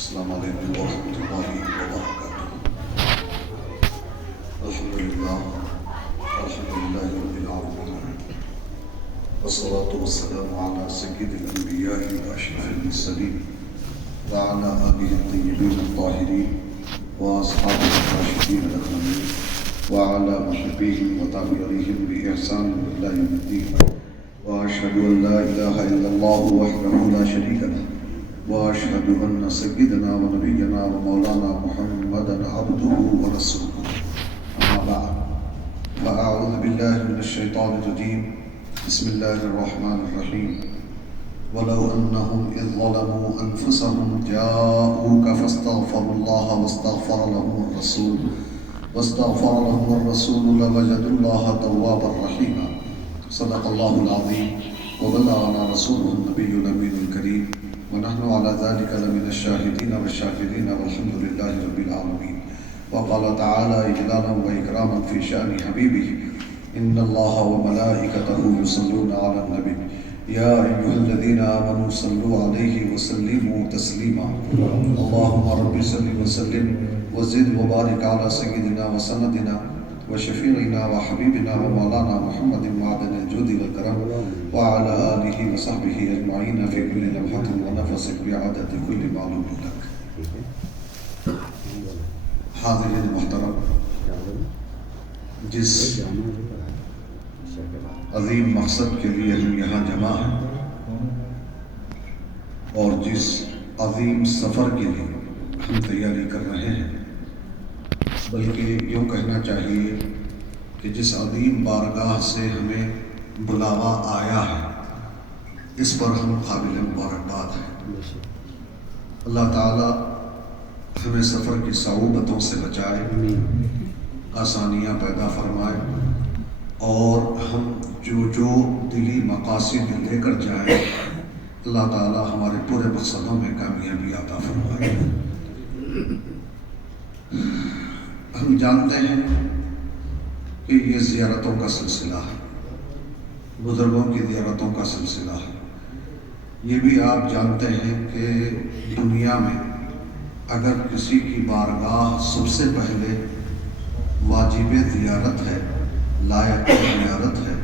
السلام علیکم ورحمۃ اللہ وبرکاتہ۔ الحمدللہ رب العالمین، والصلاة والسلام علی سید الانبیاء واشرف المرسلین وعلی آلہ الطیبین الطاہرین واصحابہ الراشدین الأکرمین وعلی محبیہم وتابعیہم بإحسان الی یوم الدین، واشهد ان لا الہ الا اللہ وحدہ لا شریک لہ، واشهد ان سیدنا ونبینا ومولانا محمدا عبدہ ورسولہ، اما بعد فاعوذ باللہ من الشیطان الرجیم، بسم اللہ الرحمن الرحیم۔ ولو انہم اذ ظلموا انفسہم جاؤوک فاستغفروا اللہ واستغفر لهم الرسول لوجدوا اللہ توابا رحیما۔ صدق اللہ العظیم وبلغنا رسوله النبی الامین الکریم، ونحن على ذلك لمن الشاهدين والشاكرين والحمد لله رب العالمين۔ وقال تعالى إجلالا وإكراما في شأن حبيبه، إن الله وملائكته يصلون على النبي يا أيها الذين آمنوا صلوا عليه وسلموا تسليما۔ اللهم رب صل وسلم وزد وبارك على سيدنا وسندنا وشفيعنا وحبيبنا ومولانا محمد معدن الجود والكرم وعلى آله وصحبه أجمعين في كل لمحة ونفس بعدد كل معلوم لك۔ حاضرین محترم، جس عظیم مقصد کے لیے ہم یہاں جمع ہیں اور جس عظیم سفر کے لیے ہم تیاری کر رہے ہیں، بلکہ یوں کہنا چاہیے کہ جس عظیم بارگاہ سے ہمیں بلاوا آیا ہے، اس پر ہم قابل مبارکباد ہیں۔ اللہ تعالیٰ ہمیں سفر کی صعوبتوں سے بچائے، آسانیاں پیدا فرمائے، اور ہم جو دلی مقاصد لے کر جائیں، اللہ تعالیٰ ہمارے پورے مقصدوں میں کامیابی عطا فرمائے۔ ہم جانتے ہیں کہ یہ زیارتوں کا سلسلہ ہے، بزرگوں کی زیارتوں کا سلسلہ ہے۔ یہ بھی آپ جانتے ہیں کہ دنیا میں اگر کسی کی بارگاہ سب سے پہلے واجب زیارت ہے، لائق زیارت ہے،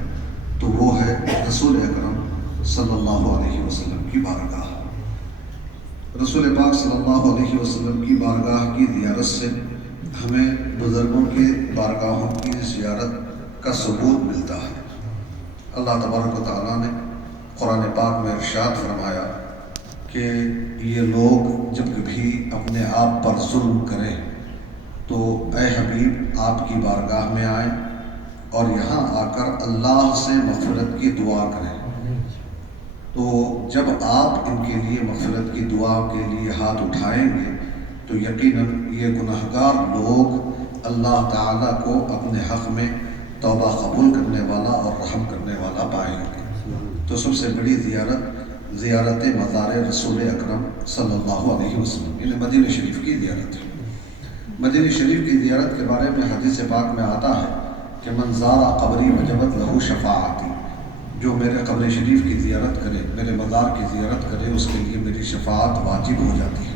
تو وہ ہے رسول اکرم صلی اللہ علیہ وسلم کی بارگاہ۔ رسول پاک صلی اللہ علیہ وسلم کی بارگاہ کی زیارت سے ہمیں بزرگوں کے بارگاہوں کی زیارت کا ثبوت ملتا ہے۔ اللہ تبارک و تعالیٰ نے قرآن پاک میں ارشاد فرمایا کہ یہ لوگ جب کبھی اپنے آپ پر ظلم کریں تو اے حبیب آپ کی بارگاہ میں آئیں اور یہاں آ کر اللہ سے مغفرت کی دعا کریں۔ تو جب آپ ان کے لیے مغفرت کی دعا کے لیے ہاتھ اٹھائیں گے تو یقیناً یہ گناہگار لوگ اللہ تعالیٰ کو اپنے حق میں توبہ قبول کرنے والا اور رحم کرنے والا پائیں گے۔ تو سب سے بڑی زیارت مزار رسول اکرم صلی اللہ علیہ وسلم، یعنی مدینہ شریف کی زیارت ہے۔ مدینہ شریف کی زیارت کے بارے میں حدیث پاک میں آتا ہے کہ من زار قبری وجبت لہو شفاعتی، جو میرے قبر شریف کی زیارت کرے، میرے مزار کی زیارت کرے، اس کے لیے میری شفاعت واجب ہو جاتی ہے۔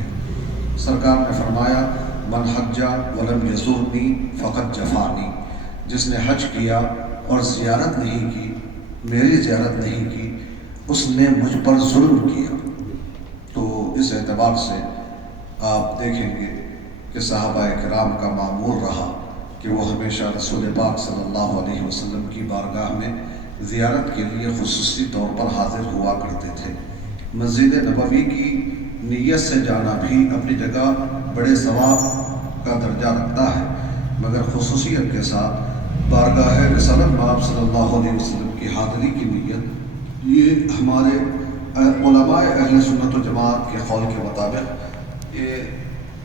سرکار نے فرمایا من حج ولم یزورنی فقد جفانی، جس نے حج کیا اور زیارت نہیں کی، میری زیارت نہیں کی، اس نے مجھ پر ظلم کیا۔ تو اس اعتبار سے آپ دیکھیں گے کہ صحابہ کرام کا معمول رہا کہ وہ ہمیشہ رسول پاک صلی اللہ علیہ وسلم کی بارگاہ میں زیارت کے لیے خصوصی طور پر حاضر ہوا کرتے تھے۔ مسجد نبوی کی نیت سے جانا بھی اپنی جگہ بڑے ثواب کا درجہ رکھتا ہے، مگر خصوصیت کے ساتھ بارگاہ رسالت مآب صلی اللہ علیہ وسلم کی حاضری کی نیت، یہ ہمارے علماء اہل سنت و جماعت کے قول کے مطابق یہ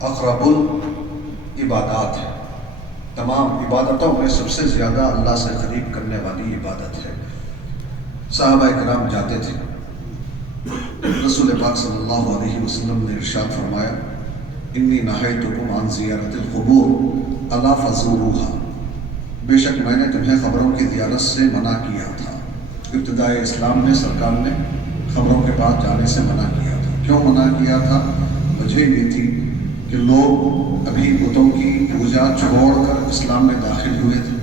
اقرب العبادات ہے۔ تمام عبادتوں میں سب سے زیادہ اللہ سے قریب کرنے والی عبادت ہے۔ صحابہ کرام جاتے تھے، رسول پاک صلی اللہ علیہ وسلم نے ارشاد فرمایا انی نہیتکم عن زیارت القبور الا فزوروها، بے شک میں نے تمہیں قبروں کی زیارت سے منع کیا تھا۔ ابتدائے اسلام میں سرکار نے قبروں کے پاس جانے سے منع کیا تھا۔ کیوں منع کیا تھا؟ وجہ یہ تھی کہ لوگ ابھی بتوں کی پوجا چھوڑ کر اسلام میں داخل ہوئے تھے،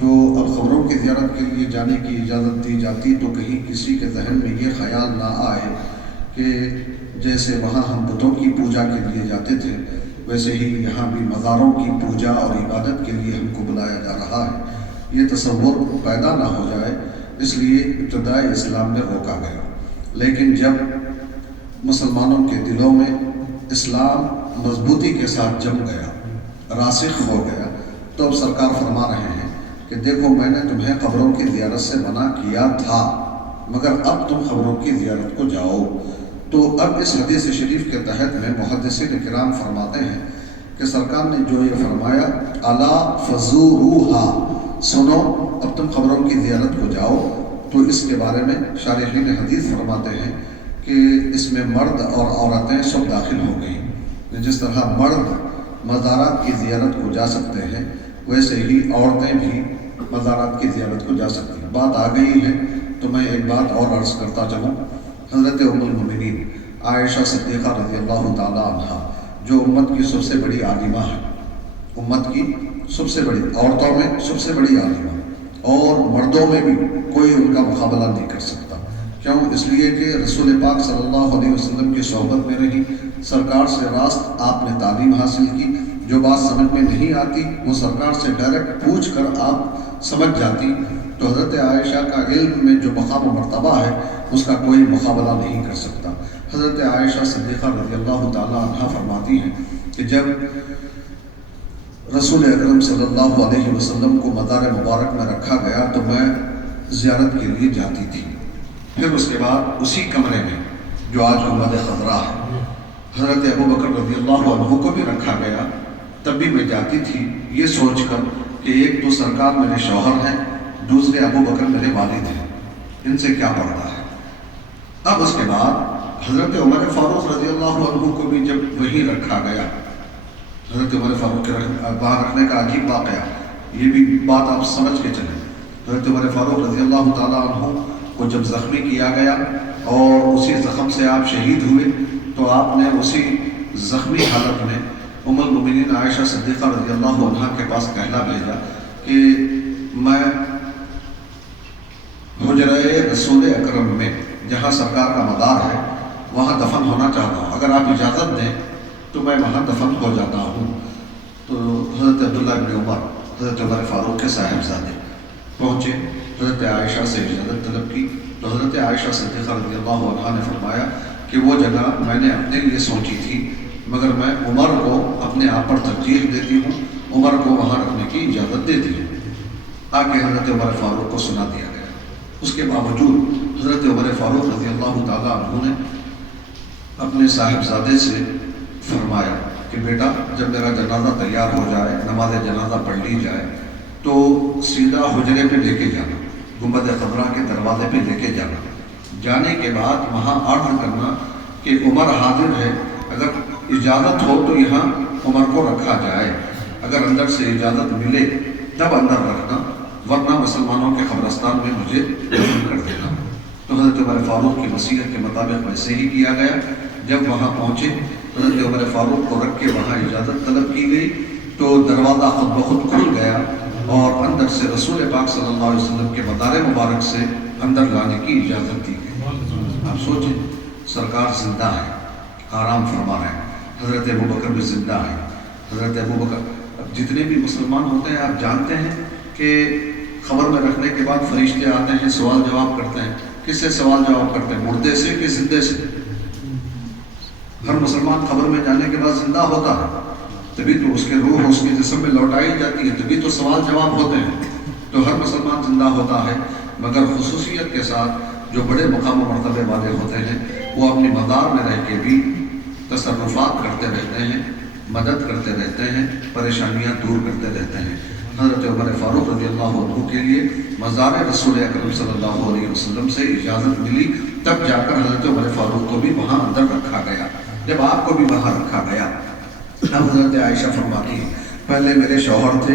تو اب قبروں کی زیارت کے لیے جانے کی اجازت دی جاتی تو کہیں کسی کے ذہن میں یہ خیال نہ آئے کہ جیسے وہاں ہم بتوں کی پوجا کے لیے جاتے تھے ویسے ہی یہاں بھی مزاروں کی پوجا اور عبادت کے لیے ہم کو بلایا جا رہا ہے، یہ تصور پیدا نہ ہو جائے، اس لیے ابتدائی اسلام میں روکا گیا۔ لیکن جب مسلمانوں کے دلوں میں اسلام مضبوطی کے ساتھ جم گیا، راسخ ہو گیا، تو اب سرکار فرما رہے ہیں کہ دیکھو میں نے تمہیں قبروں کی زیارت سے منع کیا تھا، مگر اب تم قبروں کی زیارت کو جاؤ۔ تو اب اس حدیث شریف کے تحت میں محدثین کرام فرماتے ہیں کہ سرکار نے جو یہ فرمایا الا فزوروہا، سنو اب تم قبروں کی زیارت کو جاؤ، تو اس کے بارے میں شارحین حدیث فرماتے ہیں کہ اس میں مرد اور عورتیں سب داخل ہو گئیں۔ جس طرح مرد مزارات کی زیارت کو جا سکتے ہیں ویسے ہی عورتیں بھی مزارات کی زیارت کو جا سکتی ہیں۔ بات آ گئی ہے تو میں ایک بات اور عرض کرتا چلوں۔ حضرت ام المؤمنین عائشہ صدیقہ رضی اللہ تعالیٰ عنہ جو امت کی سب سے بڑی عالمہ ہے، امت کی سب سے بڑی، عورتوں میں سب سے بڑی عالمہ، اور مردوں میں بھی کوئی ان کا مقابلہ نہیں کر سکتا۔ کیوں؟ اس لیے کہ رسول پاک صلی اللہ علیہ وسلم کی صحبت میں رہی، سرکار سے راست آپ نے تعلیم حاصل کی، جو بات سمجھ میں نہیں آتی وہ سرکار سے ڈائریکٹ پوچھ کر آپ سمجھ جاتی۔ تو حضرت عائشہ کا علم میں جو مقام و مرتبہ ہے اس کا کوئی مقابلہ نہیں کر سکتا۔ حضرت عائشہ صدیقہ رضی اللہ تعالیٰ عنہ فرماتی ہیں کہ جب رسول اکرم صلی اللہ علیہ وسلم کو مزار مبارک میں رکھا گیا تو میں زیارت کے لیے جاتی تھی، پھر اس کے بعد اسی کمرے میں جو آج گنبد خضرا ہے حضرت ابو بکر رضی اللہ عنہ کو بھی رکھا گیا، تب بھی میں جاتی تھی یہ سوچ کر کہ ایک تو سرکار میرے شوہر ہیں، دوسرے ابو بکر میرے والد ہیں، ان سے کیا پڑتا ہے۔ اب اس کے بعد حضرت عمر فاروق رضی اللہ عنہ کو بھی جب وہیں رکھا گیا، حضرت عمر فاروق کے وہاں رکھنے کا عجیب واقعہ، یہ بھی بات آپ سمجھ کے چلیں۔ حضرت عمر فاروق رضی اللہ تعالیٰ عنہ کو جب زخمی کیا گیا اور اسی زخم سے آپ شہید ہوئے تو آپ نے اسی زخمی حالت میں ام المؤمنین عائشہ صدیقہ رضی اللہ عنہ کے پاس کہنا بھیجا کہ میں حجرہ رسول اکرم میں جہاں سرکار کا مدار ہے وہاں دفن ہونا چاہتا ہوں، اگر آپ اجازت دیں تو میں وہاں دفن ہو جاتا ہوں۔ تو حضرت عبداللہ بن عمر حضرت عمر فاروق کے صاحبزادے پہنچے، حضرت عائشہ سے اجازت طلب کی تو حضرت عائشہ صدیقہ رضی اللہ عنہ نے فرمایا کہ وہ جگہ میں نے اپنے لیے سوچی تھی مگر میں عمر کو اپنے آپ پر ترجیح دیتی ہوں، عمر کو وہاں رکھنے کی اجازت دیتی ہوں۔ آگے حضرت عمر فاروق کو سنا دیا گیا۔ اس کے باوجود حضرت عمر فاروق رضی اللہ تعالیٰ عنہ نے اپنے صاحبزادے سے فرمایا کہ بیٹا جب میرا جنازہ تیار ہو جائے، نماز جنازہ پڑھ لی جائے تو سیدھا حجرے پہ لے کے جانا، گنبد خضرا کے دروازے پہ لے کے جانا، جانے کے بعد وہاں عرض کرنا کہ عمر حاضر ہے، اگر اجازت ہو تو یہاں عمر کو رکھا جائے، اگر اندر سے اجازت ملے تب اندر رکھنا، ورنہ مسلمانوں کے قبرستان میں مجھے دفن کر دینا۔ تو حضرت عمر فاروق کی وصیت کے مطابق ویسے ہی کیا گیا۔ جب وہاں پہنچے حضرت عمر فاروق کو رکھ کے وہاں اجازت طلب کی گئی تو دروازہ خود بخود کھل گیا اور اندر سے رسول پاک صلی اللہ علیہ وسلم کے مدار مبارک سے اندر لانے کی اجازت دی گئی۔ آپ سوچیں سرکار زندہ ہے، آرام فرما رہے ہیں، حضرت ابو بکر بھی زندہ ہے۔ حضرت ابو بکر، اب جتنے بھی مسلمان ہوتے ہیں آپ جانتے ہیں کہ خبر میں رکھنے کے بعد فرشتے آتے ہیں، سوال جواب کرتے ہیں۔ کس سے سوال جواب کرتے ہیں؟ مردے سے کہ زندے سے؟ ہر مسلمان خبر میں جانے کے بعد زندہ ہوتا ہے، تبھی تو اس کے روح اس کے جسم میں لوٹائی جاتی ہے، تبھی تو سوال جواب ہوتے ہیں۔ تو ہر مسلمان زندہ ہوتا ہے، مگر خصوصیت کے ساتھ جو بڑے مقام و مرتبے والے ہوتے ہیں وہ اپنی مدار میں رہ کے بھی تصرفات کرتے رہتے ہیں، مدد کرتے رہتے ہیں، پریشانیاں دور کرتے رہتے ہیں۔ حضرت عمر فاروق رضی اللہ عنہ کے لیے مزار رسول اکرم صلی اللہ علیہ وسلم سے اجازت ملی، تب جا کر حضرت عمر فاروق کو بھی وہاں اندر رکھا گیا۔ جب آپ کو بھی وہاں رکھا گیا، اب حضرت عائشہ فرماتی ہے پہلے میرے شوہر تھے،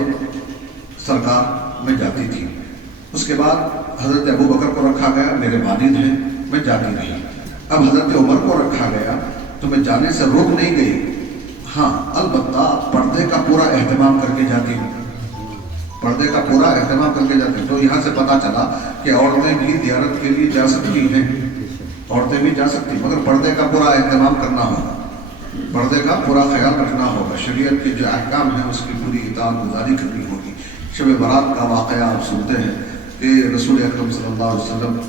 سرکار میں جاتی تھی، اس کے بعد حضرت ابو بکر کو رکھا گیا، میرے والد ہیں، میں جاتی رہی۔ اب حضرت عمر کو رکھا گیا تمہیں جانے سے روک نہیں گئی، ہاں البتہ پردے کا پورا اہتمام کر کے جاتی ہوں، پردے کا پورا اہتمام کر کے جاتی ہوں۔ تو یہاں سے پتہ چلا کہ عورتیں بھی زیارت کے لیے جا سکتی ہیں، عورتیں بھی جا سکتی، مگر پردے کا پورا اہتمام کرنا ہوگا، پردے کا پورا خیال رکھنا ہوگا، شریعت کے جو احکام ہیں اس کی پوری اطاعت گزاری کرنی ہوگی۔ شب برات کا واقعہ آپ سنتے ہیں کہ رسول اکرم صلی اللہ علیہ وسلم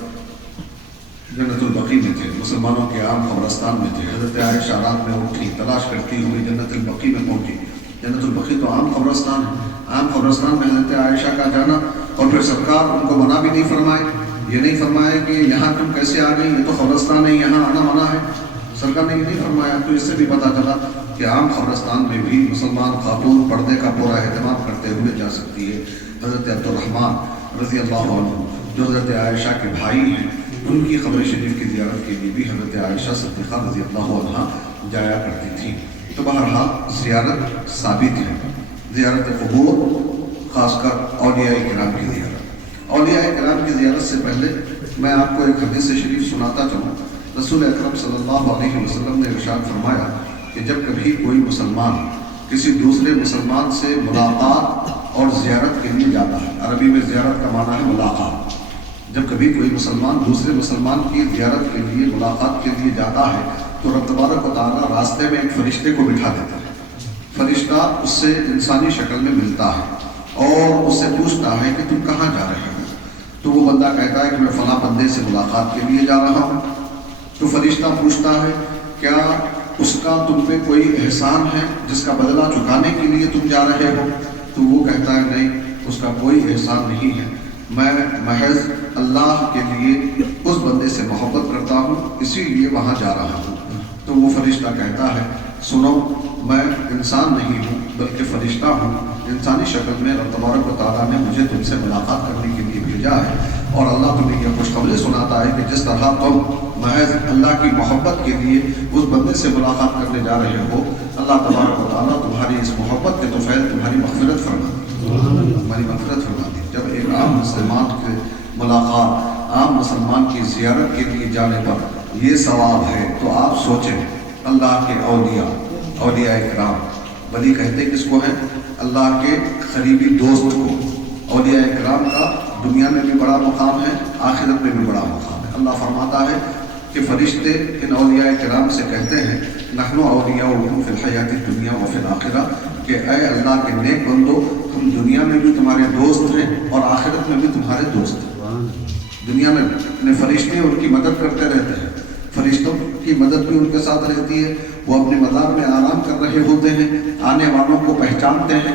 جنت البقیع میں تھے، مسلمانوں کے عام قبرستان میں تھے۔ حضرت عائشہ رات میں اٹھی، تلاش کرتی ہوئی جنت البقیع میں پہنچی۔ جنت البقیع تو عام قبرستان ہے، عام قبرستان میں حضرت عائشہ کا جانا، اور پھر سرکار ان کو منع بھی نہیں فرمائے، یہ نہیں فرمایا کہ یہاں تم کیسے آ گئی، یہ تو قبرستان ہے، یہاں آنا منع ہے، سرکار نے یہ نہیں فرمایا۔ تو اس سے بھی پتہ چلا کہ عام قبرستان میں بھی مسلمان خاتون پردے کا پورا اہتمام کرتے ہوئے جا سکتی ہے۔ حضرت عبد الرحمن رضی اللہ عنہ جو حضرت عائشہ کے بھائی ہیں، ان کی قبر شریف کی زیارت کے لیے بھی حضرت عائشہ صدیقہ رضی اللہ عنہ جایا کرتی تھی۔ تو بہرحال زیارت ثابت ہے، زیارت قبور، خاص کر اولیاء کرام کی زیارت۔ اولیاء کرام کی زیارت سے پہلے میں آپ کو ایک حدیث شریف سناتا چلوں۔ رسول اکرم صلی اللہ علیہ وسلم نے ارشاد فرمایا کہ جب کبھی کوئی مسلمان کسی دوسرے مسلمان سے ملاقات اور زیارت کے لیے جاتا ہے، عربی میں زیارت کا معنی ہے ملاقات، جب کبھی کوئی مسلمان دوسرے مسلمان کی زیارت کے لیے، ملاقات کے لیے جاتا ہے تو رب تبارک و تعالیٰ راستے میں ایک فرشتے کو بٹھا دیتا ہے۔ فرشتہ اس سے انسانی شکل میں ملتا ہے اور اس سے پوچھتا ہے کہ تم کہاں جا رہے ہو؟ تو وہ بندہ کہتا ہے کہ میں فلاں بندے سے ملاقات کے لیے جا رہا ہوں۔ تو فرشتہ پوچھتا ہے کیا اس کا تم پہ کوئی احسان ہے جس کا بدلہ چکانے کے لیے تم جا رہے ہو؟ تو وہ کہتا ہے نہیں، اس کا کوئی احسان نہیں ہے، میں محض اللہ کے لیے اس بندے سے محبت کرتا ہوں، اسی لیے وہاں جا رہا ہوں۔ تو وہ فرشتہ کہتا ہے سنو، میں انسان نہیں ہوں بلکہ فرشتہ ہوں، انسانی شکل میں رب تبارک و تعالیٰ نے مجھے تم سے ملاقات کرنے کے لیے بھیجا ہے، اور اللہ تمہیں یہ خوشخبری سناتا ہے کہ جس طرح تم محض اللہ کی محبت کے لیے اس بندے سے ملاقات کرنے جا رہے ہو، اللہ تبارک و تعالیٰ تمہاری اس محبت کے طفیل تمہاری مغفرت فرما دی، تمہاری مغفرت فرما دی۔ جب ایک عام مسلمان کے ملاقات، عام مسلمان کی زیارت کے لیے جانے پر یہ ثواب ہے، تو آپ سوچیں اللہ کے اولیاء، اولیاء اکرام، ولی کہتے کس کو ہیں؟ اللہ کے قریبی دوست کو۔ اولیاء اکرام کا دنیا میں بھی بڑا مقام ہے، آخرت میں بھی بڑا مقام ہے۔ اللہ فرماتا ہے کہ فرشتے ان اولیاء کرام سے کہتے ہیں نحن اولیاؤکم فی الحیات الدنیا وفی الآخرہ، کہ اے اللہ کے نیک بندو، ہم دنیا میں بھی تمہارے دوست ہیں اور آخرت میں بھی تمہارے دوست ہیں۔ دنیا میں فرشتے ان کی مدد کرتے رہتے ہیں، فرشتوں کی مدد بھی ان کے ساتھ رہتی ہے، وہ اپنے مزار میں آرام کر رہے ہوتے ہیں، آنے والوں کو پہچانتے ہیں،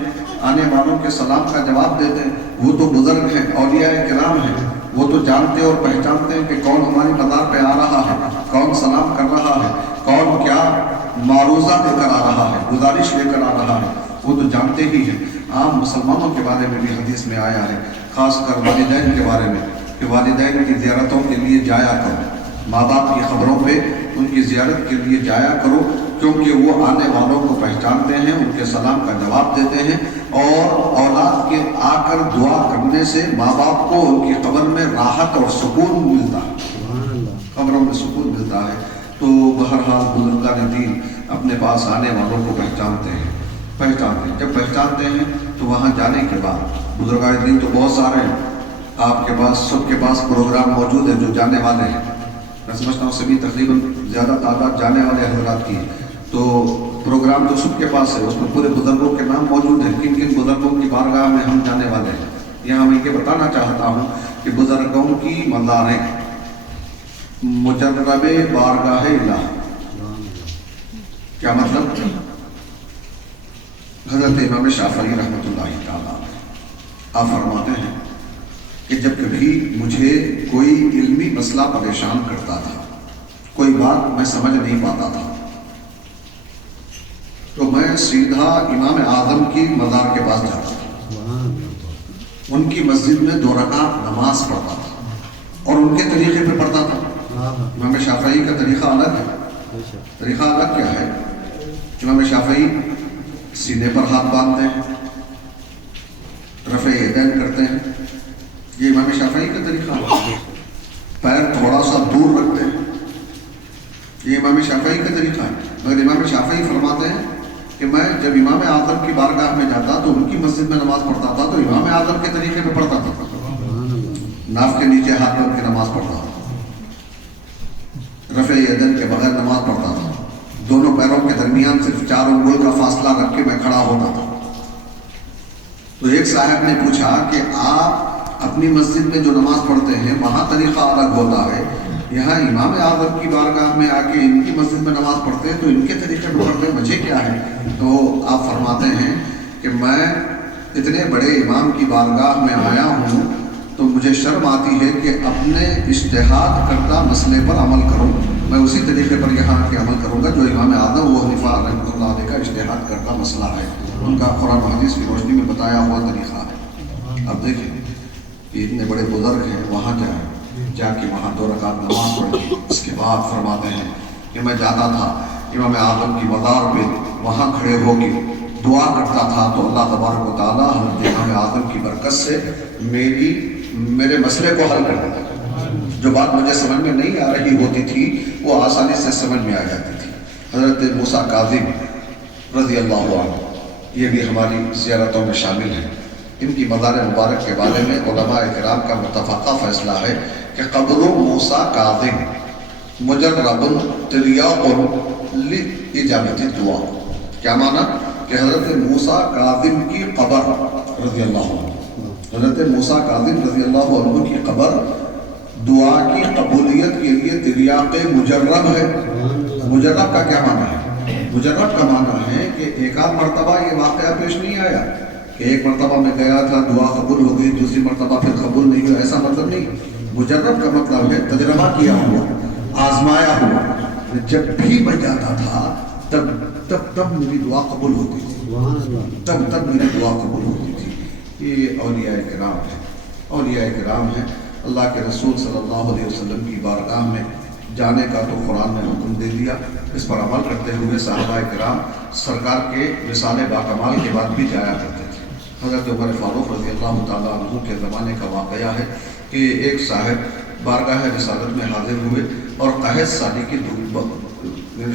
آنے والوں کے سلام کا جواب دیتے ہیں۔ وہ تو بزرگ ہیں، اولیاء کرام ہیں، وہ تو جانتے اور پہچانتے ہیں کہ کون ہماری مزار پہ آ رہا ہے، کون سلام کر رہا ہے، کون کیا معروضہ لے کر آ رہا ہے، گزارش لے کر آ رہا ہے، وہ تو جانتے ہی ہیں۔ عام مسلمانوں کے بارے میں بھی حدیث میں آیا ہے، خاص کر والدین کے بارے میں، کہ والدین کی زیارتوں کے لیے جایا کرو، ماں باپ کی خبروں پہ ان کی زیارت کے لیے جایا کرو، کیونکہ وہ آنے والوں کو پہچانتے ہیں، ان کے سلام کا جواب دیتے ہیں، اور اولاد کے آ کر دعا کرنے سے ماں باپ کو ان کی قبر میں راحت اور سکون ملتا ہے، قبروں میں سکون ملتا ہے۔ تو بہرحال بزرگان دین اپنے پاس آنے والوں کو پہچانتے ہیں، جب پہچانتے ہیں تو وہاں جانے کے بعد بزرگان دین تو بہت سارے ہیں، آپ کے پاس سب کے پاس پروگرام موجود ہے جو جانے والے ہیں، میں سمجھتا ہوں سبھی تقریباً زیادہ تعداد جانے والے حضرات کی، تو پروگرام تو سب کے پاس ہے، اس میں پورے بزرگوں کے نام موجود ہیں، کن کن بزرگوں کی بارگاہ میں ہم جانے والے ہیں۔ یہاں میں یہ بتانا چاہتا ہوں کہ بزرگوں کی مزاریں مجرب بارگاہ الہ، کیا مطلب؟ حضرت امام شافعی رحمۃ اللہ تعالیٰ آپ فرماتے ہیں کہ جب کبھی مجھے کوئی علمی مسئلہ پریشان کرتا تھا، کوئی بات میں سمجھ نہیں پاتا تھا، تو میں سیدھا امام اعظم کی مزار کے پاس جاتا تھا، ان کی مسجد میں 2 رکعت نماز پڑھتا تھا اور ان کے طریقے پہ پڑھتا تھا۔ امام شافعی کا طریقہ الگ ہے، طریقہ الگ کیا ہے؟ امام شافعی سینے پر ہاتھ باندھتے ہیں، رفع یدین کرتے ہیں، یہ امام شافعی کا طریقہ ہے۔ پیر تھوڑا سا دور رکھتے ہیں یہ امام شافعی کا طریقہ ہے، مگر امام شافعی فرماتے ہیں کہ میں جب امام اعظم کی بارگاہ میں جاتا تو ان کی مسجد میں نماز پڑھتا تھا تو امام اعظم کے طریقے پہ پڑھتا تھا، ناف کے نیچے ہاتھ رکھ کے نماز پڑھتا تھا، رفع یدین کے بغیر نماز پڑھتا تھا، دونوں پیروں کے درمیان صرف 4 انگل کا فاصلہ رکھ کے میں کھڑا ہوتا تھا۔ تو ایک صاحب نے پوچھا کہ آپ اپنی مسجد میں جو نماز پڑھتے ہیں وہاں طریقہ الگ ہوتا ہے، یہاں امام اعظم کی بارگاہ میں آ کے ان کی مسجد میں نماز پڑھتے ہیں تو ان کے طریقے میں پڑھتے ہیں، وجہ کیا ہے؟ تو آپ فرماتے ہیں کہ میں اتنے بڑے امام کی بارگاہ میں آیا ہوں تو مجھے شرم آتی ہے کہ اپنے اجتہاد کردہ مسئلے پر عمل کروں، میں اسی طریقے پر یہاں آ کے عمل کروں گا جو امام اعظم و حنیفہ رحمۃ اللہ علیہ کا اجتہاد کردہ مسئلہ ہے، ان کا قرآن و حدیث کی روشنی میں بتایا ہوا طریقہ ہے۔ اب دیکھیں کہ اتنے بڑے بزرگ ہیں، وہاں جا کے وہاں 2 رکعت نماز پڑھی، اس کے بعد فرماتے ہیں کہ میں جاتا تھا امام اعظم کی مزار پہ، وہاں کھڑے ہو کے دعا کرتا تھا تو اللہ تبارک و تعالیٰ حضرت امام اعظم کی برکت سے میرے مسئلے کو حل کر دیتا، جو بات مجھے سمجھ میں نہیں آ رہی ہوتی تھی وہ آسانی سے سمجھ میں آ جاتی تھی۔ حضرت موسیٰ کاظم رضی اللہ عنہ یہ بھی ہماری زیارتوں میں شامل ہیں، ان کی مزار مبارک کے بارے میں علماء کرام کا متفقہ فیصلہ ہے کہ قبر موسیٰ کاظم مجرب تریاق لإجابت الدعاء، کیا معنی کہ حضرت موسیٰ کاظم کی قبر رضی اللہ عنہ، حضرت موسیٰ کاظم رضی اللہ عنہ کی قبر دعا کی قبولیت کے لیے تریاق مجرب ہے۔ مجرب کا کیا معنی ہے؟ مجرب کا معنی ہے کہ ایک آدھ مرتبہ یہ واقعہ پیش نہیں آیا کہ ایک مرتبہ میں گیا تھا دعا قبول ہو گئی، دوسری مرتبہ پھر قبول نہیں ہوئی، ایسا مطلب نہیں۔ مجرب کا مطلب ہے تجربہ کیا ہوا، آزمایا ہوا، جب بھی میں جاتا تھا تب میری دعا قبول ہوتی تھی، تب میری دعا قبول ہوتی تھی۔ یہ اولیاء کرام ہیں، اولیاء کرام ہیں۔ اللہ کے رسول صلی اللہ علیہ وسلم کی بارگاہ میں جانے کا تو قرآن نے حکم دے دیا، اس پر عمل کرتے ہوئے صحابہ کرام سرکار کے وصال باکمال کے بعد بھی جایا کرتے تھے۔ حضرت عمر فاروق رضی اللہ تعالیٰ عنہ کے زمانے کا واقعہ ہے کہ ایک صاحب بارگاہ رسالت میں حاضر ہوئے اور قحط سالی کی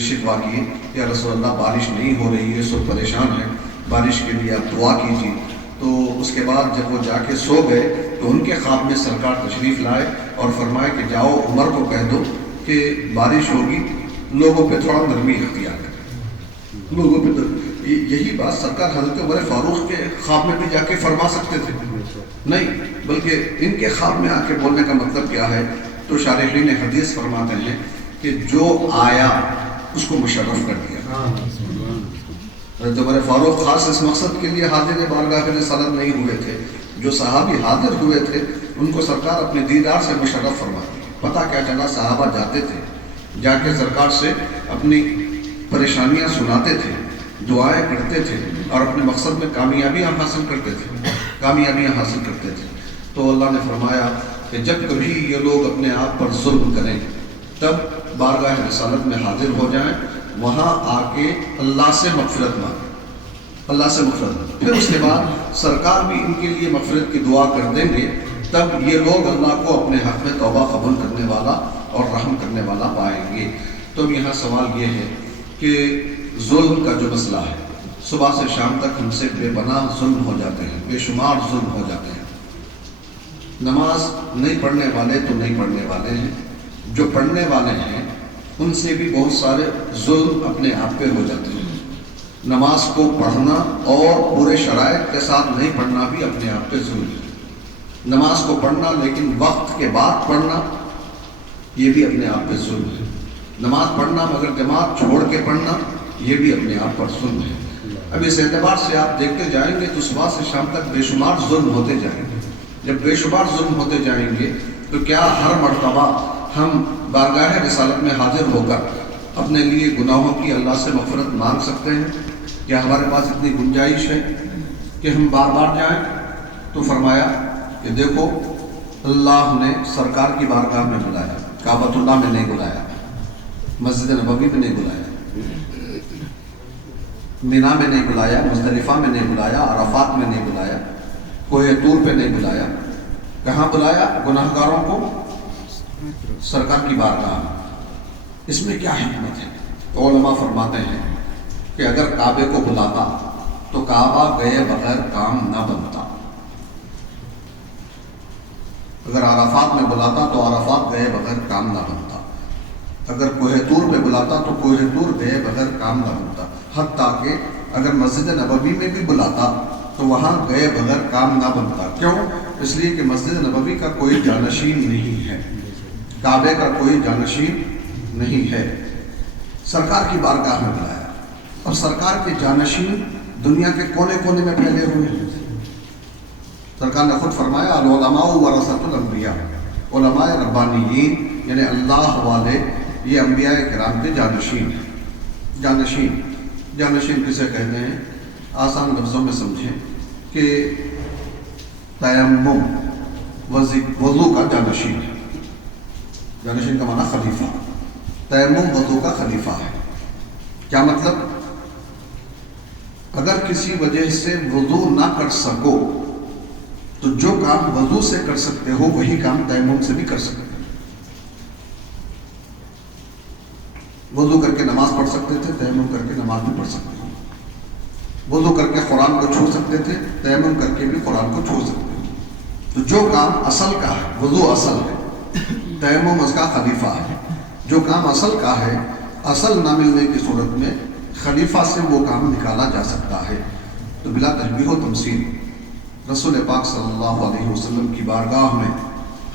شکوہ کی، یا رسول اللہ بارش نہیں ہو رہی ہے، سب پریشان ہیں، بارش کے لیے آپ دعا کیجیے۔ تو اس کے بعد جب وہ جا کے سو گئے تو ان کے خواب میں سرکار تشریف لائے اور فرمائے کہ جاؤ عمر کو کہہ دو کہ بارش ہوگی، لوگوں پہ تھوڑا نرمی اختیار کریں، لوگوں پہ یہی بات سرکار حضرت عمر فاروق کے خواب میں بھی جا کے فرما سکتے تھے، نہیں بلکہ ان کے خواب میں آ کے بولنے کا مطلب کیا ہے؟ تو شارحین حدیث فرماتے ہیں کہ جو آیا اس کو مشرف کر دیا۔ حضرت عمر فاروق خاص اس مقصد کے لیے حاضر بارگاہ رسالت نہیں ہوئے تھے، جو صحابی حاضر ہوئے تھے ان کو سرکار اپنے دیدار سے مشرف فرماتی۔ پتہ کیا چلا، صحابہ جاتے تھے، جا کے سرکار سے اپنی پریشانیاں سناتے تھے، دعائیں کرتے تھے اور اپنے مقصد میں کامیابیاں حاصل کرتے تھے۔ تو اللہ نے فرمایا کہ جب کبھی یہ لوگ اپنے آپ پر ظلم کریں تب بارگاہ رسالت میں حاضر ہو جائیں، وہاں آ کے اللہ سے مغفرت مانگیں، پھر اس کے بعد سرکار بھی ان کے لیے مغفرت کی دعا کر دیں گے، تب یہ لوگ اللہ کو اپنے حق میں توبہ قبول کرنے والا اور رحم کرنے والا پائیں گے۔ تو یہاں سوال یہ ہے کہ ظلم کا جو مسئلہ ہے، صبح سے شام تک ہم سے بے پناہ ظلم ہو جاتے ہیں، بے شمار ظلم ہو جاتے ہیں۔ نماز نہیں پڑھنے والے تو نہیں پڑھنے والے ہیں، جو پڑھنے والے ہیں ان سے بھی بہت سارے ظلم اپنے آپ پہ ہو جاتے ہیں۔ نماز کو پڑھنا اور پورے شرائط کے ساتھ نہیں پڑھنا بھی اپنے آپ پہ ظلم ہے۔ نماز کو پڑھنا لیکن وقت کے بعد پڑھنا یہ بھی اپنے آپ پہ ظلم ہے۔ نماز پڑھنا مگر جماعت چھوڑ کے پڑھنا یہ بھی اپنے آپ پر ظلم ہے۔ اب اس اعتبار سے آپ دیکھتے جائیں گے تو صبح سے شام تک بے شمار ظلم ہوتے جائیں گے۔ جب بے شمار ظلم ہوتے جائیں گے تو کیا ہر مرتبہ ہم بارگاہ رسالت میں حاضر ہو کر اپنے لیے گناہوں کی اللہ سے مغفرت مانگ سکتے ہیں؟ کیا ہمارے پاس اتنی گنجائش ہے کہ ہم بار بار جائیں؟ تو فرمایا کہ دیکھو، اللہ نے سرکار کی بارگاہ میں بلایا، کعبۃ اللہ میں نہیں بلایا، مسجد نبوی میں نہیں بلایا، مینا میں نہیں بلایا، مزدلفہ میں نہیں بلایا، عرفات میں نہیں بلایا، کوہ طور پہ نہیں بلایا۔ کہاں بلایا گناہگاروں کو؟ سرکار کی بارگاہ میں۔ اس میں کیا حکمت ہے؟ تو علماء فرماتے ہیں کہ اگر کعبے کو بلاتا تو کعبہ گئے بغیر کام نہ بنتا، اگر عرفات میں بلاتا تو عرفات گئے بغیر کام نہ بنتا، اگر کوہ طور پہ بلاتا تو کوہ طور گئے بغیر کام نہ بنتا، حتیٰ کہ اگر مسجد نبوی میں بھی بلاتا تو وہاں گئے بغیر کام نہ بنتا۔ کیوں؟ اس لیے کہ مسجد نبوی کا کوئی جانشین نہیں ہے، کعبے کا کوئی جانشین نہیں ہے۔ سرکار کی بارگاہ میں بلایا اور سرکار کے جانشین دنیا کے کونے کونے میں پھیلے ہوئے ہیں۔ سرکار نے خود فرمایا العلماء ورثۃ الانبیاء، علماء ربانیین یعنی اللہ والے یہ انبیاء کرام کے جانشین ہیں۔ جانشین کسے کہتے ہیں؟ آسان لفظوں میں سمجھیں کہ تیمم وضو کا جانشین ہے۔ جانشین کا معنی خلیفہ، تیمم وضو کا خلیفہ ہے۔ کیا مطلب؟ اگر کسی وجہ سے وضو نہ کر سکو تو جو کام وضو سے کر سکتے ہو وہی کام تیمم سے بھی کر سکتے ہو۔ وضو کر کے نماز پڑھ سکتے تھے، تیمم کر کے نماز بھی پڑھ سکتے ہو۔ وضو کر کے قرآن کو چھو سکتے تھے، تیمم کر کے بھی قرآن کو چھو سکتے ہو۔ تو جو کام اصل کا ہے، وضو اصل ہے، تیمم اس کا خلیفہ ہے۔ جو کام اصل کا ہے، اصل نہ ملنے کی صورت میں خلیفہ سے وہ کام نکالا جا سکتا ہے۔ تو بلا تشبیہ و تمثیل رسول پاک صلی اللہ علیہ وسلم کی بارگاہ میں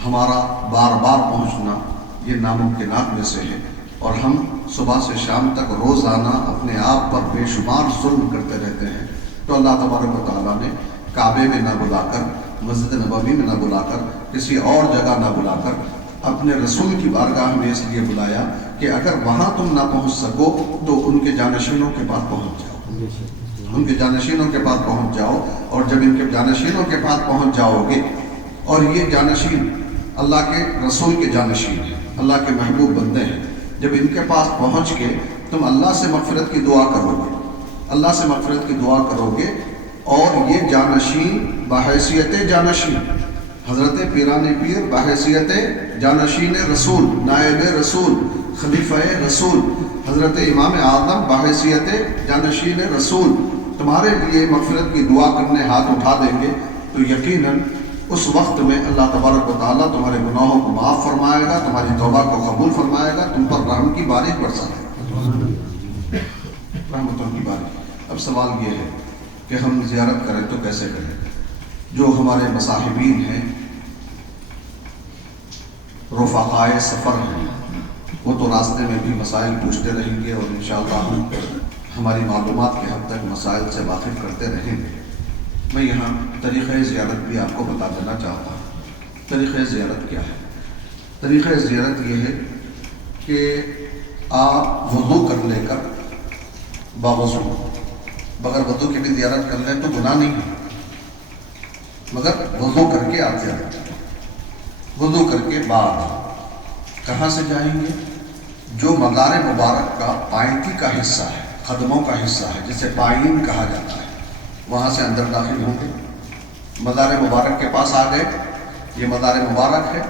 ہمارا بار بار پہنچنا یہ ناممکنات میں سے ہے، اور ہم صبح سے شام تک روزانہ اپنے آپ پر بے شمار ظلم کرتے رہتے ہیں۔ تو اللہ تبارک و تعالیٰ نے کعبے میں نہ بلا کر، مسجد نبوی میں نہ بلا کر، کسی اور جگہ نہ بلا کر اپنے رسول کی بارگاہ میں اس لیے بلایا کہ اگر وہاں تم نہ پہنچ سکو تو ان کے جانشینوں کے پاس پہنچ جاؤ، ان کے جانشینوں کے پاس پہنچ جاؤ۔ اور جب ان کے جانشینوں کے پاس پہنچ جاؤ گے، اور یہ جانشین اللہ کے رسول کے جانشین ہیں، اللہ کے محبوب بندے ہیں، جب ان کے پاس پہنچ کے تم اللہ سے مغفرت کی دعا کرو گے، اللہ سے مغفرت کی دعا کرو گے، اور یہ جانشین بحیثیت جانشین حضرت پیران پیر بحیثیت جانشین رسول، نائب رسول، خلیفہ رسول، حضرت امام اعظم بحیثیت جانشین رسول تمہارے لیے مغفرت کی دعا کرنے ہاتھ اٹھا دیں گے، تو یقیناً اس وقت میں اللہ تبارک و تعالیٰ تمہارے گناہوں کو معاف فرمائے گا، تمہاری توبہ کو قبول فرمائے گا، تم پر رحم کی بارش برسائے گا، رحمتوں کی بارش۔ اب سوال یہ ہے کہ ہم زیارت کریں تو کیسے کریں؟ جو ہمارے مصاحبین ہیں، رفقائے سفر ہیں، وہ تو راستے میں بھی مسائل پوچھتے رہیں گے، اور انشاءاللہ ہماری معلومات کے حد تک مسائل سے واقف کرتے رہیں گے۔ میں یہاں طریقہ زیارت بھی آپ کو بتا دینا چاہتا ہوں۔ طریقہ زیارت کیا ہے؟ طریقہ زیارت یہ ہے کہ آپ وضو کر لے کر باوضو، بغیر وضو کے بھی زیارت کر لیں تو گناہ نہیں ہے، مگر وضو کر کے آپ زیارت کریں۔ وضو کر کے بعد کہاں سے جائیں گے؟ جو مزار مبارک کا پائنتی کا حصہ ہے، قدموں کا حصہ ہے، جسے پائن کہا جاتا ہے، وہاں سے اندر داخل ہوں گے۔ مزار مبارک کے پاس آ گئے، یہ مزار مبارک ہے،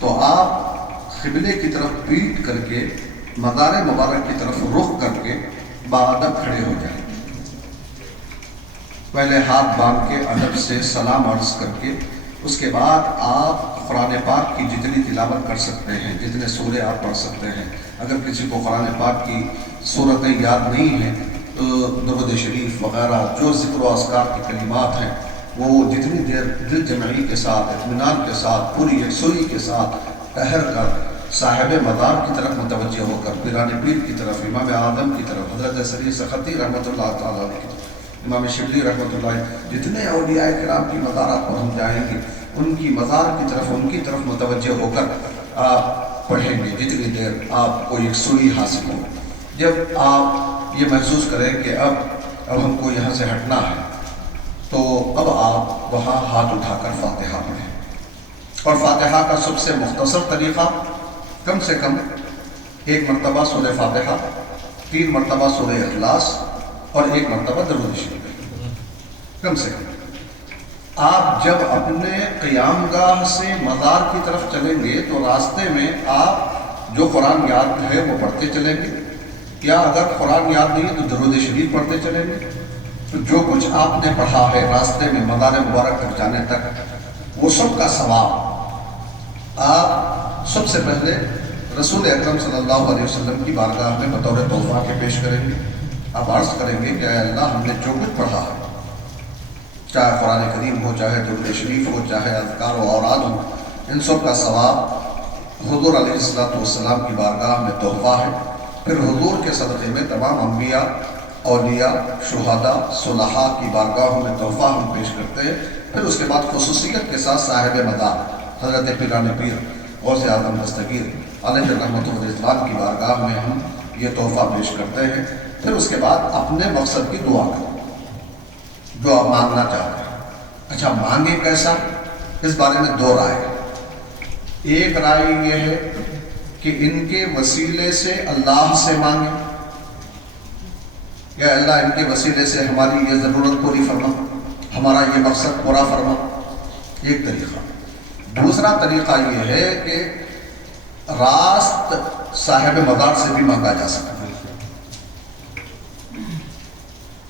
تو آپ قبلے کی طرف پیٹ کر کے مزار مبارک کی طرف رخ کر کے باادب کھڑے ہو جائیں۔ پہلے ہاتھ باندھ کے ادب سے سلام عرض کر کے، اس کے بعد آپ قرآن پاک کی جتنی تلاوت کر سکتے ہیں، جتنے سورے آپ پڑھ سکتے ہیں۔ اگر کسی کو قرآن پاک کی سورتیں یاد نہیں ہیں تو درود شریف وغیرہ جو ذکر و اذکار کی کلمات ہیں، وہ جتنی دیر دل جمعی کے ساتھ، اطمینان کے ساتھ، پوری یکسوئی کے ساتھ ٹہر کر صاحب مدار کی طرف متوجہ ہو کر، پیران پیر کی طرف، امام اعظم کی طرف، حضرت سری سختی رحمۃ اللہ تعالیٰ علیہ کی طرف، امام شبلی رحمۃ اللہ، جتنے اولیاء کرام کی مزارات پر ہم جائیں گے، ان کی مزار کی طرف، ان کی طرف متوجہ ہو کر آپ پڑھیں گے جتنی دیر آپ کو یکسوئی حاصل ہو۔ جب آپ یہ محسوس کریں کہ اب ہم کو یہاں سے ہٹنا ہے، تو اب آپ وہاں ہاتھ اٹھا کر فاتحہ پڑھیں، اور فاتحہ کا سب سے مختصر طریقہ کم سے کم 1 مرتبہ سورہ فاتحہ، 3 مرتبہ سورہ اخلاص، اور 1 مرتبہ درود شریف، کم سے کم۔ آپ جب اپنے قیام گاہ سے مزار کی طرف چلیں گے تو راستے میں آپ جو قرآن یاد ہے وہ پڑھتے چلیں گے، یا اگر قرآن یاد نہیں ہے تو درود شریف پڑھتے چلیں گے. تو جو کچھ آپ نے پڑھا ہے راستے میں مدار مبارک تک جانے تک، وہ سب کا ثواب آپ سب سے پہلے رسول اکرم صلی اللہ علیہ وسلم کی بارگاہ میں بطور تحفہ کے پیش کریں گے. آپ عرض کریں گے کہ اے اللہ، ہم نے جو کچھ پڑھا ہے، چاہے قرآن کریم ہو، چاہے درود شریف ہو، چاہے اذکار و اوراد ہو، ان سب کا ثواب حضور علیہ السلام کی بارگاہ میں تحفہ ہے. پھر حضور کے صدقے میں تمام انبیاء، اولیاء، شہداء، صلحاء کی بارگاہوں میں تحفہ ہم پیش کرتے ہیں. پھر اس کے بعد خصوصیت کے ساتھ صاحب مدار حضرت پیران پیر غوث اعظم دستگیر علیہ رحمت و رضوان کی بارگاہ میں ہم یہ تحفہ پیش کرتے ہیں. پھر اس کے بعد اپنے مقصد کی دعا کریں جو آپ مانگنا چاہتے ہیں. اچھا، مانگے کیسا؟ اس بارے میں دو رائے. ایک رائے یہ ہے کہ ان کے وسیلے سے اللہ سے مانگیں، یا اللہ ان کے وسیلے سے ہماری یہ ضرورت پوری فرما، ہمارا یہ مقصد پورا فرما. ایک طریقہ. دوسرا طریقہ یہ ہے کہ راست صاحب مدار سے بھی مانگا جا سکتا ہے.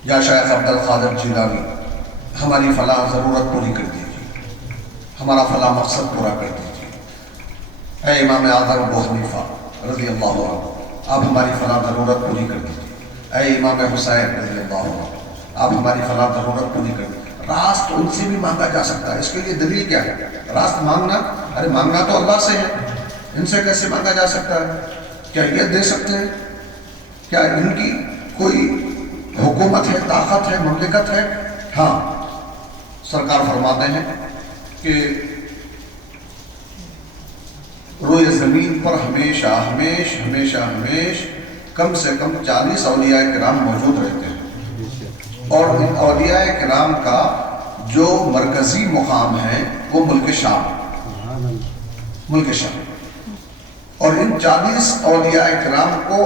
یا شیخ عبد القادر جیلانی، ہماری فلاں ضرورت پوری کر دیجیے، ہمارا فلاں مقصد پورا کر دیجیے. اے امام اعظم ابو حنیفہ رضی اللہ عنہ، آپ ہماری فلاں ضرورت پوری کر دیجیے. اے امام حسین رضی اللہ عنہ، آپ ہماری فلاں ضرورت پوری کر دیجیے. راست ان سے بھی مانگا جا سکتا ہے. اس کے لیے دلیل کیا ہے؟ راست مانگنا، ارے مانگنا تو اللہ سے ہے، ان سے کیسے مانگا جا سکتا ہے؟ کیا یہ دے سکتے ہیں؟ کیا ان کی کوئی حکومت ہے، طاقت ہے، مملکت ہے؟ ہاں، سرکار فرماتے ہیں کہ روئے زمین پر ہمیشہ کم سے کم 40 اولیاء کرام موجود رہتے ہیں، اور ان اولیاء کرام کا جو مرکزی مقام ہے وہ ملک شام. اور ان 40 اولیاء کرام کو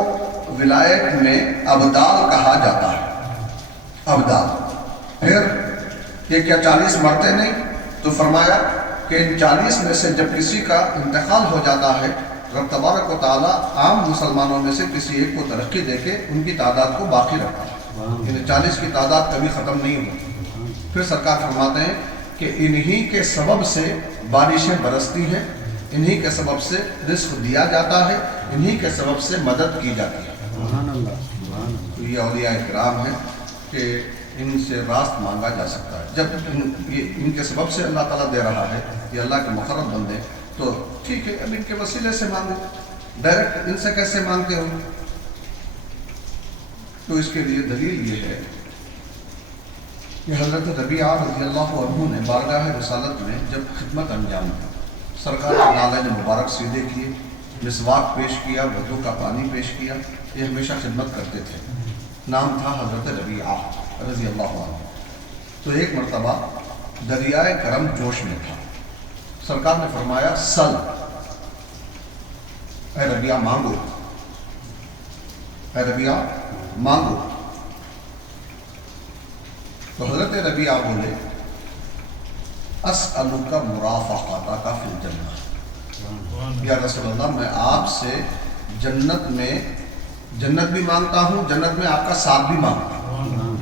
ولایت میں ابدال کہا جاتا ہے. ابدال. پھر یہ کیا 40 مرتے نہیں؟ تو فرمایا کہ ان 40 میں سے جب کسی کا انتقال ہو جاتا ہے، رب تبارک و تعالیٰ عام مسلمانوں میں سے کسی ایک کو ترقی دے کے ان کی تعداد کو باقی رکھتا ہے. یعنی 40 کی تعداد کبھی ختم نہیں ہوتی. پھر سرکار فرماتے ہیں کہ انہی کے سبب سے بارشیں برستی ہیں، انہی کے سبب سے رزق دیا جاتا ہے، انہی کے سبب سے مدد کی جاتی ہے. تو یہ اولیاء کرام ہیں کہ ان سے راست مانگا جا سکتا ہے. جب ان کے سبب سے اللہ تعالیٰ دے رہا ہے، یہ اللہ کے مقرب بندے، تو ٹھیک ہے، اب ان کے وسیلے سے مانگو. ڈائریکٹ ان سے کیسے مانگتے ہو؟ تو اس کے لیے دلیل یہ ہے کہ حضرت ربیعہ رضی اللہ عنہ نے بارگاہ رسالت میں جب خدمت انجام دی، سرکار کے نالے نے مبارک سیدھے کیے، مسواک پیش کیا، وضو کا پانی پیش کیا. یہ ہمیشہ خدمت کرتے تھے. نام تھا حضرت ربیعہ رضی اللہ عنہ. تو ایک مرتبہ دریائے کرم جوش میں تھا. سرکار نے فرمایا سل، اے ربیعہ مانگو، اے ربیعہ مانگو. تو حضرت ربیعہ بولے اسألک مرافقتک فی الجنہ، یا رسول اللہ میں آپ سے جنت بھی مانگتا ہوں، جنت میں آپ کا ساتھ بھی مانگتا ہوں.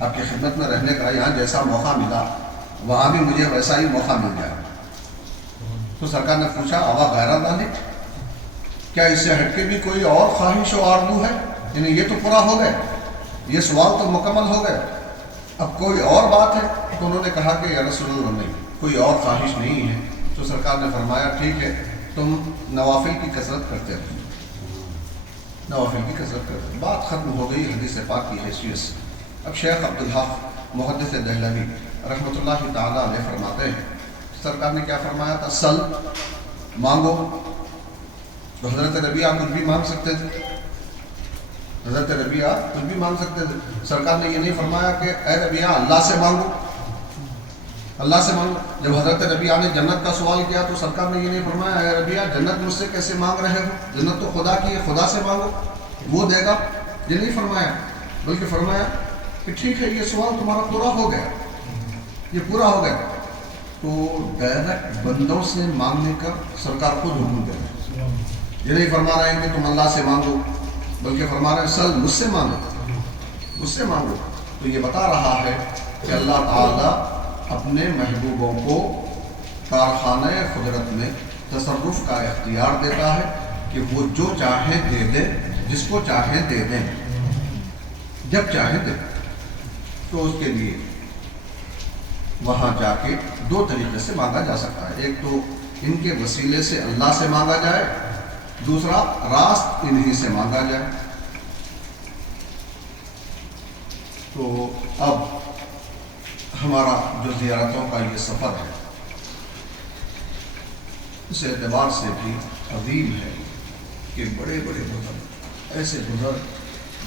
آپ کی خدمت میں رہنے کا یہاں جیسا موقع ملا وہاں بھی مجھے ویسا ہی موقع مل جائے. تو سرکار نے پوچھا اوا غیر ذالک، کیا اس سے ہٹ کے بھی کوئی اور خواہش و آرزو ہے؟ یعنی یہ تو پورا ہو گئے، یہ سوال تو مکمل ہو گئے، اب کوئی اور بات ہے؟ تو انہوں نے کہا کہ یا رسول اللہ نہیں، کوئی اور خواہش نہیں ہے. تو سرکار نے فرمایا ٹھیک ہے، تم نوافل کی کثرت کرتے رہو، نوافل کی کثرت کرتے. بات ختم ہو گئی حدیث پاک کی حیثیت سے. اب شیخ عبدالحق محدث دہلوی رحمۃ اللہ تعالیٰ علیہ فرماتے ہیں سرکار نے کیا فرمایا تھا؟ سل، مانگو. تو حضرت ربیعہ کچھ بھی مانگ سکتے تھے، حضرت ربیعہ کچھ بھی مانگ سکتے تھے. سرکار نے یہ نہیں فرمایا کہ اے ربیعہ اللہ سے مانگو، اللہ سے مانگو. جب حضرت ربیعہ نے جنت کا سوال کیا تو سرکار نے یہ نہیں فرمایا اے ربیعہ جنت مجھ سے کیسے مانگ رہے ہو، جنت تو خدا کی ہے، خدا سے مانگو وہ دے گا. یہ نہیں فرمایا، بلکہ فرمایا کہ ٹھیک ہے یہ سوال تمہارا پورا ہو گیا، یہ پورا ہو گیا. تو ڈائریکٹ بندوں سے مانگنے کا سرکار خود حکم دے رہے ہیں. یہ نہیں فرما رہے ہیں کہ تم اللہ سے مانگو، بلکہ فرما رہے ہیں سل مجھ سے مانگو، مجھ سے مانگو۔ تو یہ بتا رہا ہے کہ اللہ تعالیٰ اپنے محبوبوں کو کارخانہ قدرت میں تصرف کا اختیار دیتا ہے کہ وہ جو چاہیں دے دیں، جس کو چاہیں دے دیں، جب چاہیں دے دیں۔ تو اس کے لیے وہاں جا کے دو طریقے سے مانگا جا سکتا ہے، ایک تو ان کے وسیلے سے اللہ سے مانگا جائے، دوسرا راست انہی سے مانگا جائے۔ تو اب ہمارا جو زیارتوں کا یہ سفر ہے اس اعتبار سے بھی عظیم ہے کہ بڑے بڑے بزرگ، ایسے بزرگ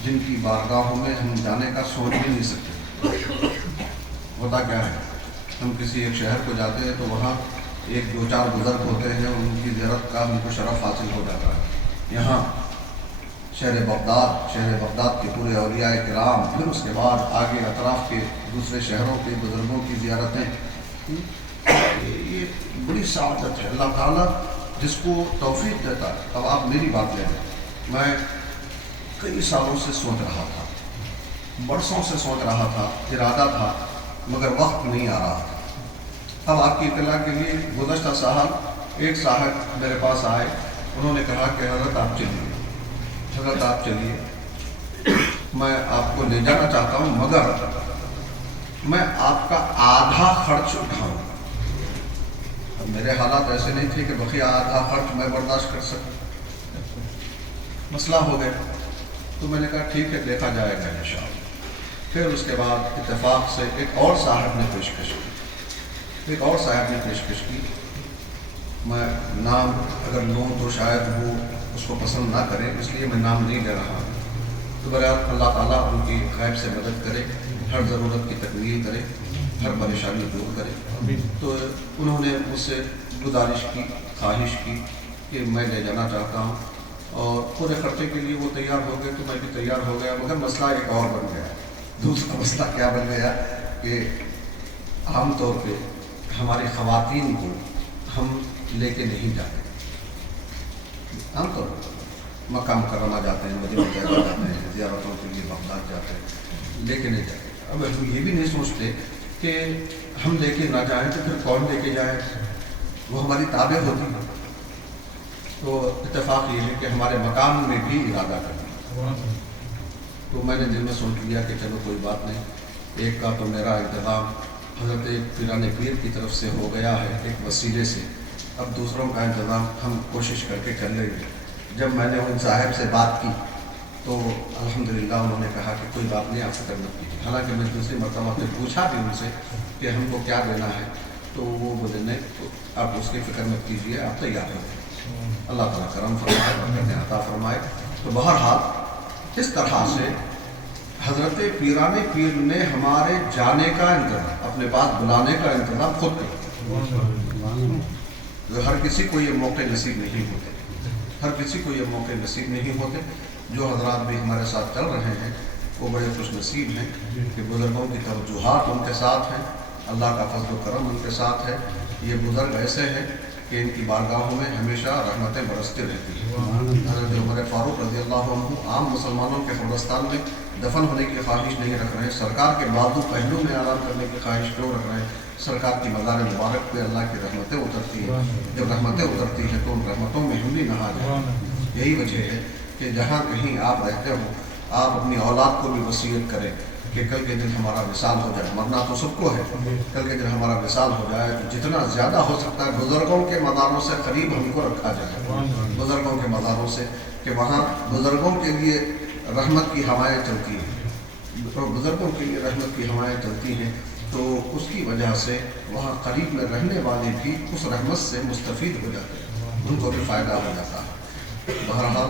جن کی بارگاہوں میں ہم جانے کا سوچ بھی نہیں سکتے۔ ہوتا کیا ہے، ہم کسی ایک شہر کو جاتے ہیں تو وہاں ایک دو چار بزرگ ہوتے ہیں، ان کی زیارت کا ہم کو شرف حاصل ہو جاتا ہے۔ یہاں شہر بغداد کے پورے اولیاء کرام، پھر اس کے بعد آگے اطراف کے دوسرے شہروں کے بزرگوں کی زیارتیں، یہ بڑی سعادت ہے۔ اللہ تعالیٰ جس کو توفیق دیتا ہے۔ اب آپ میری بات لیں، میں کئی سالوں سے سوچ رہا تھا، برسوں سے سوچ رہا تھا، ارادہ تھا، مگر وقت نہیں آ رہا تھا۔ اب آپ کی اطلاع کے لیے گزشتہ سال ایک صاحب میرے پاس آئے، انہوں نے کہا کہ حضرت آپ چلیے، میں آپ کو لے جانا چاہتا ہوں، مگر میں آپ کا آدھا خرچ اٹھاؤں۔ اب میرے حالات ایسے نہیں تھے کہ بقیہ آدھا خرچ میں برداشت کر سکوں، مسئلہ ہو گیا۔ تو میں نے کہا ٹھیک ہے، دیکھا جائے گا انشاءاللہ۔ پھر اس کے بعد اتفاق سے ایک اور صاحب نے پیشکش کی، میں نام اگر لوں تو شاید وہ اس کو پسند نہ کرے، اس لیے میں نام نہیں لے رہا ہوں۔ تو برحال اللہ تعالیٰ ان کی غیب سے مدد کرے، ہر ضرورت کی تکمیل کرے، ہر پریشانی دور کرے۔ تو انہوں نے مجھ سے گزارش کی، خواہش کی کہ میں لے جانا چاہتا ہوں، اور پورے خرچے کے لیے وہ تیار ہو گئے تو میں بھی تیار ہو گیا۔ مگر مسئلہ ایک اور بن گیا۔ دوسرا مسئلہ کیا بن گیا کہ عام طور پہ ہماری خواتین کو ہم لے کے نہیں جاتے، عام طور پر مکہ مکرمہ جاتے ہیں، مدینہ جاتے ہیں، زیارتوں کے لیے بغداد جاتے ہیں، لے کے نہیں جاتے۔ اب ہم یہ بھی نہیں سوچتے کہ ہم لے کے نہ جائیں تو پھر کون لے کے جائے، وہ ہماری تابع ہوتی ہے۔ تو اتفاق یہ ہے کہ ہمارے مقام میں بھی ارادہ کرنا، تو میں نے دل میں سوچ لیا کہ چلو کوئی بات نہیں، ایک کا تو میرا انتظام حضرت پیران پیر کی طرف سے ہو گیا ہے ایک وسیلے سے، اب دوسروں کا انتظام ہم کوشش کر کے کر لیں گے۔ جب میں نے ان صاحب سے بات کی تو الحمدللہ انہوں نے کہا کہ کوئی بات نہیں، آپ فکر مت کیجیے۔ حالانکہ میں دوسری مرتبہ پھر پوچھا بھی ان سے کہ ہم کو کیا دینا ہے، تو وہ بولے نہیں، تو آپ اس کی فکر مت کیجیے، آپ تیار ہو جائیں، اللہ تعالیٰ کرم فرمائے، برکت عطا فرمائے۔ تو بہرحال اس طرح سے حضرت پیران پیر نے ہمارے جانے کا انتظام، اپنے پاس بلانے کا انتظام خود کیا۔ ہر کسی کو یہ موقع نصیب نہیں ہوتے، ہر کسی کو یہ موقع نصیب نہیں ہوتے۔ جو حضرات بھی ہمارے ساتھ چل رہے ہیں وہ بڑے خوش نصیب ہیں کہ بزرگوں کی توجہات ان کے ساتھ ہیں، اللہ کا فضل و کرم ان کے ساتھ ہے۔ یہ بزرگ ایسے ہیں کہ ان کی بارگاہوں میں ہمیشہ رحمتیں برستی رہتی ہیں۔ حضرت عمر فاروق رضی اللہ عنہ عام مسلمانوں کے قبرستان میں دفن ہونے کی خواہش نہیں رکھ رہے ہیں، سرکار کے بازو پہلو میں آرام کرنے کی خواہش کیوں رکھ رہے ہیں؟ سرکار کی مزار مبارک پہ اللہ کی رحمتیں اترتی ہیں، جب رحمتیں اترتی ہیں تو ان رحمتوں میں ہم بھی نہا جائیں۔ یہی وجہ ہے کہ جہاں کہیں آپ رہتے ہو، آپ اپنی اولاد کو بھی وصیت کریں کہ کل کے دن ہمارا وصال ہو جائے، مرنا تو سب کو ہے، کل کے دن ہمارا وصال ہو جائے تو جتنا زیادہ ہو سکتا ہے بزرگوں کے مزاروں سے قریب ہم کو رکھا جائے، بزرگوں کے مزاروں سے، کہ وہاں بزرگوں کے لیے رحمت کی ہوائیں چلتی ہیں، بزرگوں کے لیے رحمت کی ہوائیں چلتی ہیں، تو اس کی وجہ سے وہاں قریب میں رہنے والے بھی اس رحمت سے مستفید ہو جاتے ہیں، ان کو بھی فائدہ ہو جاتا ہے۔ بہرحال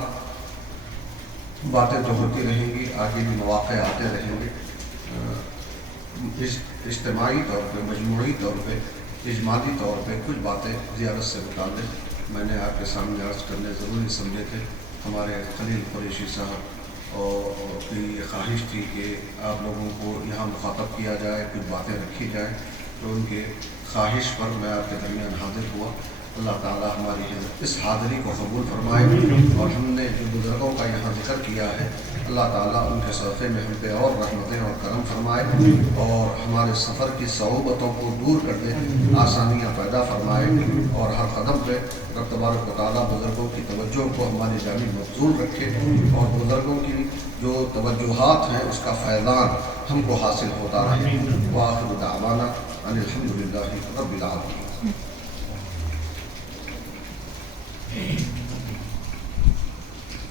باتیں تو ہوتی رہیں گی، آگے بھی مواقع آتے رہیں گے۔ اجتماعی طور پہ، مجموعی طور پہ، اجمالی طور پہ کچھ باتیں زیارت سے متعلق میں نے آپ کے سامنے عرض کرنے ضروری سمجھے تھے۔ ہمارے خلیل قریشی صاحب اور کی یہ خواہش تھی کہ آپ لوگوں کو یہاں مخاطب کیا جائے، کچھ باتیں رکھی جائیں، تو ان کے خواہش پر میں آپ کے درمیان حاضر ہوا۔ اللہ تعالیٰ ہماری اس حاضری کو قبول فرمائے، اور ہم نے جو بزرگوں کا یہاں ذکر کیا ہے اللہ تعالیٰ ان کے صدقے میں ہم پہ اور رحمتیں اور کرم فرمائے، اور ہمارے سفر کی صعوبتوں کو دور کر دے، آسانیاں پیدا فرمائے، اور ہر قدم پہ رب تبارک و تعالیٰ بزرگوں کی توجہ کو ہماری جانب مبذول رکھے، اور بزرگوں کی جو توجہات ہیں اس کا فیضان ہم کو حاصل ہوتا رہے۔ وآخر دعوانا ان الحمد للہ رب العالمین۔